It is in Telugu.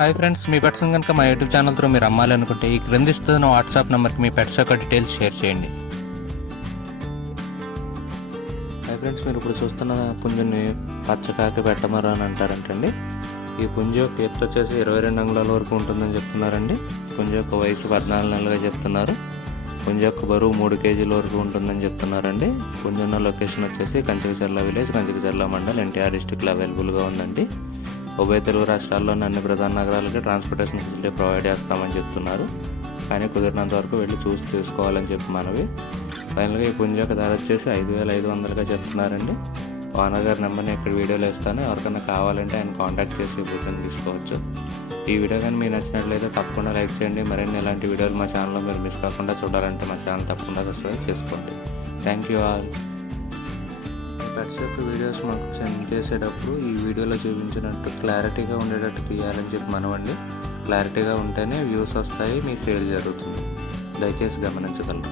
హాయ్ ఫ్రెండ్స్, మీ పెట్స్ కనుక మా యూట్యూబ్ ఛానల్ త్రూ మీరు అమ్మాలి అనుకుంటే ఈ క్రింద ఇస్తున్న వాట్సాప్ నెంబర్కి మీ పెట్స్ యొక్క డీటెయిల్స్ షేర్ చేయండి. హాయ్ ఫ్రెండ్స్, మీరు ఇప్పుడు చూస్తున్న పుంజుని పచ్చకాకి పెట్టమరు అని అంటారంటండి. ఈ పుంజు యొక్క ఎత్తు వచ్చేసి 22 అంగుళాల వరకు ఉంటుందని చెప్తున్నారండి. పుంజు యొక్క వయసు 14 నెలలుగా చెప్తున్నారు. పుంజు యొక్క బరువు 3 కేజీల వరకు ఉంటుందని చెప్తున్నారండి. పుంజు ఉన్న లొకేషన్ వచ్చేసి కంచికచర్ల విలేజ్, కంచికచర్ల మండల్, ఎన్టీఆర్ డిస్టిక్లో అవైలబుల్గా ఉందండి. ఉభయ తెలుగు రాష్ట్రాల్లోని అన్ని ప్రధాన నగరాలకి ట్రాన్స్పోర్టేషన్ ఫెసిలిటీ ప్రొవైడ్ చేస్తామని చెప్తున్నారు. కానీ కుదిరినంత వరకు వెళ్ళి చూసి తీసుకోవాలని చెప్పి మనవి. ఫైనల్గా ఈ పుంజు యొక్క ధర వచ్చేసి 5,500గా చెప్తున్నారండి. ఓనర్ గారి నెంబర్ని ఇక్కడ వీడియోలో ఇస్తాను. ఎవరికైనా కావాలంటే ఆయన కాంటాక్ట్ చేసి బుకింగ్ తీసుకోవచ్చు. ఈ వీడియో కానీ మీకు నచ్చినట్లయితే తప్పకుండా లైక్ చేయండి. మరిన్ని ఇలాంటి వీడియోలు మా ఛానల్లో మీరు మిస్ కాకుండా చూడాలంటే మా ఛానల్ తప్పకుండా సబ్స్క్రైబ్ చేసుకోండి. Thank you all. పెట్స్ యొక్క వీడియోస్ మాకు సెండ్ చేసేటప్పుడు ఈ వీడియోలో చూపించినట్టు క్లారిటీగా ఉండేటట్టు తీయాలని చెప్పి మనవండి. క్లారిటీగా ఉంటేనే వ్యూస్ వస్తాయి, మీ సేల్ జరుగుతుంది. దయచేసి గమనించగలరు.